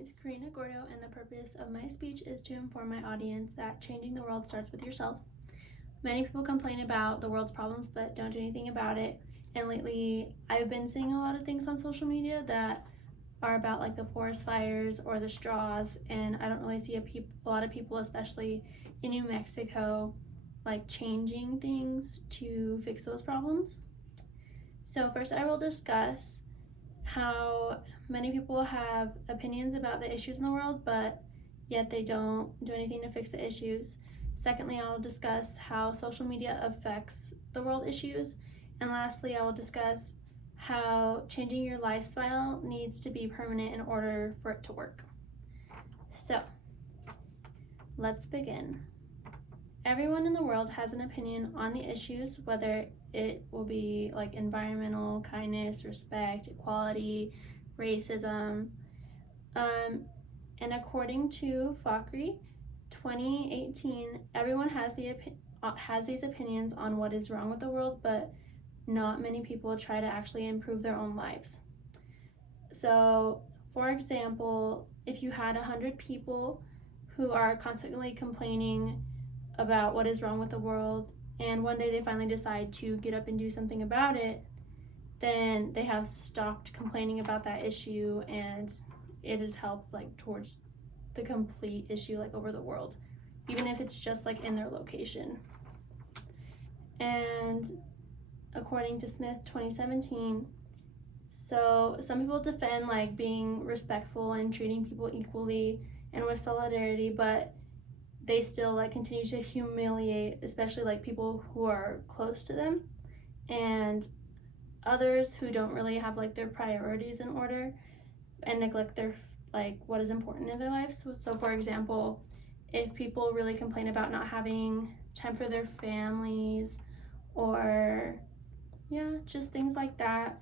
is Karina Gordo, and the purpose of my speech is to inform my audience that changing the world starts with yourself. Many people complain about the world's problems but don't do anything about it. And lately, I've been seeing a lot of things on social media that are about like the forest fires or the straws, and I don't really see a lot of people, especially in New Mexico, like changing things to fix those problems. So first I will discuss how many people have opinions about the issues in the world, but yet they don't do anything to fix the issues. Secondly, I will discuss how social media affects the world issues. And lastly, I will discuss how changing your lifestyle needs to be permanent in order for it to work. So, let's begin. Everyone in the world has an opinion on the issues, whether it will be like environmental, kindness, respect, equality, racism. And according to Fockery 2018, everyone has these opinions on what is wrong with the world, but not many people try to actually improve their own lives. So, for example, if you had 100 people who are constantly complaining about what is wrong with the world, and one day they finally decide to get up and do something about it, then they have stopped complaining about that issue, and it has helped like towards the complete issue like over the world, even if it's just like in their location. And according to Smith 2017, so some people defend like being respectful and treating people equally and with solidarity, but they still like continue to humiliate, especially like people who are close to them, and others who don't really have like their priorities in order and neglect their like what is important in their lives. So for example, if people really complain about not having time for their families, or just things like that,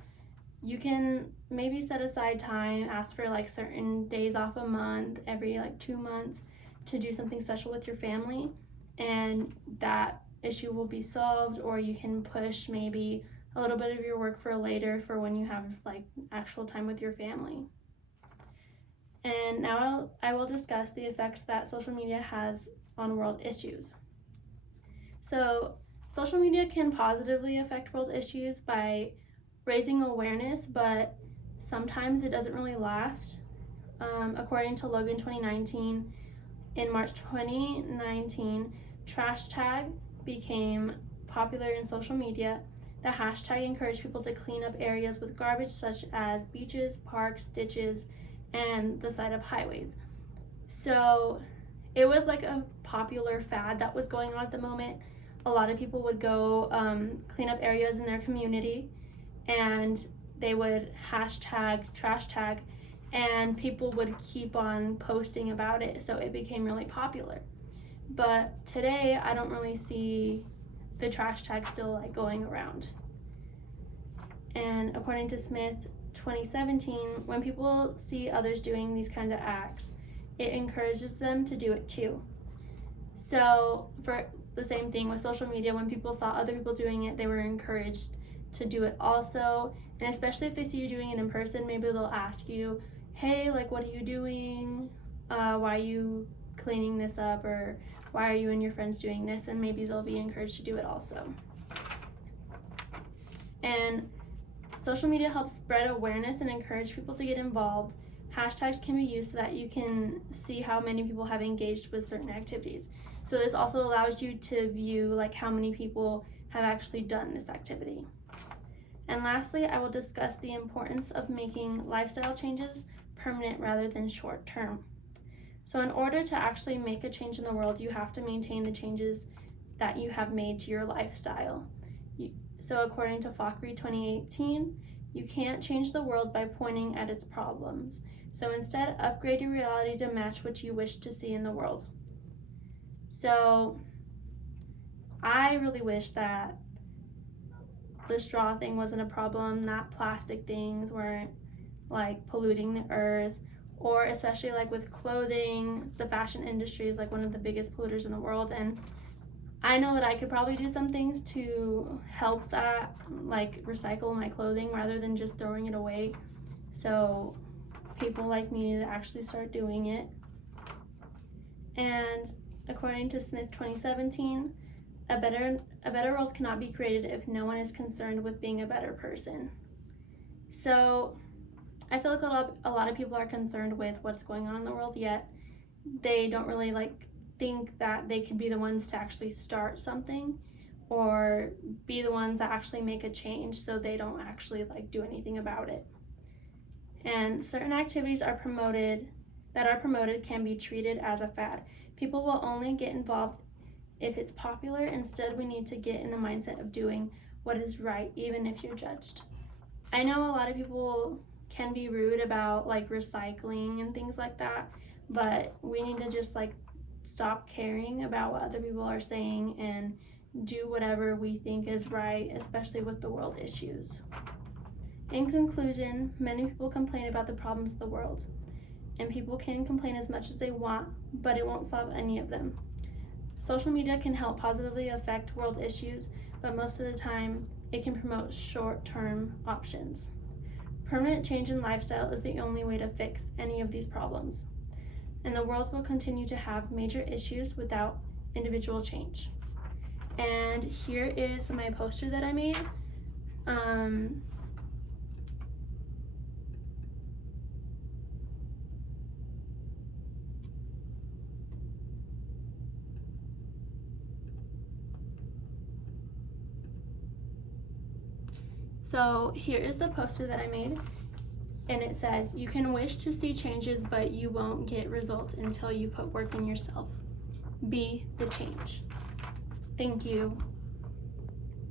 you can maybe set aside time, ask for like certain days off a month, every like 2 months, to do something special with your family, and that issue will be solved. Or you can push maybe a little bit of your work for later, for when you have like actual time with your family. And now I will discuss the effects that social media has on world issues. So social media can positively affect world issues by raising awareness, but sometimes it doesn't really last. According to Logan 2019, in March 2019, trash tag became popular in social media. The hashtag encouraged people to clean up areas with garbage, such as beaches, parks, ditches, and the side of highways. So it was like a popular fad that was going on at the moment. A lot of people would go clean up areas in their community, and they would hashtag trash tag, and people would keep on posting about it, so it became really popular. But today I don't really see the trash tag still like going around. And according to Smith 2017, when people see others doing these kind of acts, it encourages them to do it too. So for the same thing with social media, when people saw other people doing it, they were encouraged to do it also. And especially if they see you doing it in person, maybe they'll ask you, hey, like, what are you doing? Why are you cleaning this up? Or why are you and your friends doing this? And maybe they'll be encouraged to do it also. And social media helps spread awareness and encourage people to get involved. Hashtags can be used so that you can see how many people have engaged with certain activities. So this also allows you to view like how many people have actually done this activity. And lastly, I will discuss the importance of making lifestyle changes permanent rather than short term. So in order to actually make a change in the world, you have to maintain the changes that you have made to your lifestyle. So according to Fockery 2018, you can't change the world by pointing at its problems. So instead, upgrade your reality to match what you wish to see in the world. So I really wish that the straw thing wasn't a problem, that plastic things weren't like polluting the earth, or especially like with clothing, the fashion industry is like one of the biggest polluters in the world, and I know that I could probably do some things to help that, like recycle my clothing rather than just throwing it away. So people like me need to actually start doing it. And according to Smith 2017, a better world cannot be created if no one is concerned with being a better person. So I feel like a lot of people are concerned with what's going on in the world, yet they don't really think that they could be the ones to actually start something or be the ones that actually make a change, so they don't actually do anything about it. And certain activities are promoted can be treated as a fad. People will only get involved if it's popular. Instead, we need to get in the mindset of doing what is right, even if you're judged. I know a lot of people can be rude about recycling and things like that, but we need to just stop caring about what other people are saying and do whatever we think is right, especially with the world issues. In conclusion, many people complain about the problems of the world, and people can complain as much as they want, but it won't solve any of them. Social media can help positively affect world issues, but most of the time it can promote short-term options. Permanent change in lifestyle is the only way to fix any of these problems, and the world will continue to have major issues without individual change. And here is my poster that I made. So here is the poster that I made, and it says, "You can wish to see changes, but you won't get results until you put work in yourself. Be the change." Thank you.